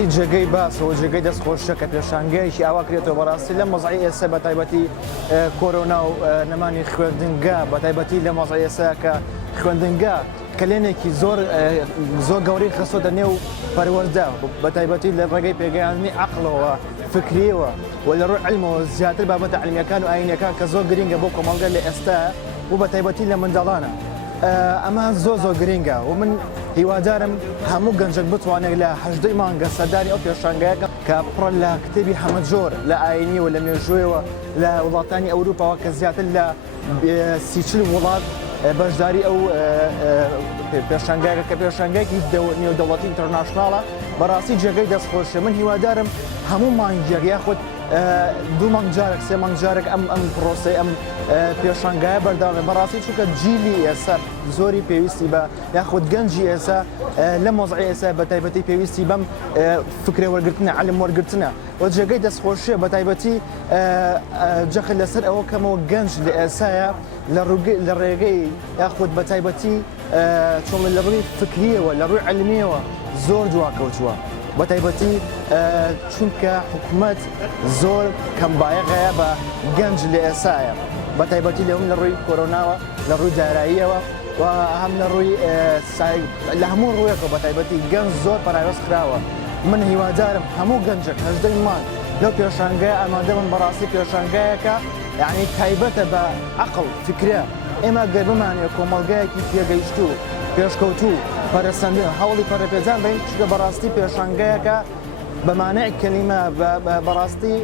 بەڕاستی جێگەی باسەوە جێگەی دەستخۆشە کە پێشانگەیەکی ئاوا کرێتەوە بەڕاستی لە مۆزای ئێستا بە تایبەتی کۆرۆنا و نەمانی خوێندنگا بە تایبەتی لە مۆزای ئێستا کە خوێندنگا کلێنێکی زۆر گەورەی خستۆتە نێو پەروەردە بە تایبەتی لە ڕێگەی پێگەیاندنی عەقڵەوە فکریەوە و لە ڕووی عیلمەوە زیاتر بابەتە عیلمیەکان و ئاینیەکان کە زۆر گرنگە بۆ کۆمەڵگە لە ئێستا و بە تایبەتی لە منداڵانە ئەمە زۆر گرنگە و من هیوادارم هەموو گەنجێک بتوانێت لە 18 مانگە سەردانی ئەو پێشانگایەکە کە پڕە لە کتێبی هەمە جۆر لە ئاینی و لە مێژوویەوە لە وڵاتانی ئەوروپاوە کە زیاتر لە 30 وڵات بەشداری ئەو پێشانگایەکە کە پێشانگایەکی نێودەوڵەتی ئینتەرناشناڵە بەڕاستی جێگەی دەستخۆشە. من هیوادارم هەموو مانگێک یاخود 2 مانگ جارێک 3 مانگ جارێک ئەم پرۆسەی ئەم پێشانگایە بەردەوامێت بەڕاستی چونکە جیلی ئێستا زۆری پێویستی بە یاخود گەنجی ئێستا لە مۆزعی ئێستا بە تایبەتی پێویستی بەم فکرێ وەرگرتنە عەلم وەرگرتنە و جێگەی دەستخۆشیە بە تایبەتی جەخت لەسەر ئەوە کەمەوە گەنج لە ئێستایە لە ڕێگەی یاخود بە تایبەتی چۆن لە ڕووی فکریەوە لە ڕووی عەلمیەوە زۆر دواکەوتووە بە تایبەتی چونکە حکوومەت زۆر کەمبایەقەیە بە گەنج لە ئێستایە بە تایبەتی لەوم لە ڕووی کۆرۆناوە لە ڕووی داراییەوە و هەم لە ڕووی لە هەموو ڕوویەکە بە تایبەتی گەنج زۆر پەراوێست کراوە. من هیوادارم هەموو گەنجێک 18 مانگ لەو پێشانگای ئامادە بن بەڕاستی پێشانگایەکە یعنی تایبەتە بە عەقڵ فکرە ئێمە گەر بمانێ کۆمەڵگایەکی پێگەیشتوو پێشکەوتوو پەرستەندن هەوڵی پەرەپێدان بین چونکە بەڕاستی پێشانگایەکە بە مانای کەلیمە بەڕاستی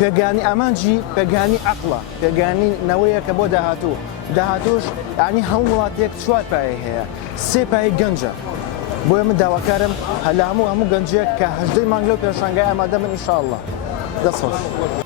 پێگانی ئامانجی پێگانی عەقڵە پێگانی نەوەیەکە بۆ داهاتووش یعنی هەموو وڵاتێک 4 پایە هەیە 3 پایە گەنجە بۆیە من داواکارم هەلا هەموو گەنجێک کە 18 مانگ لەو پێشانگای ئامادە بن ئینشاءالله دەستخۆش.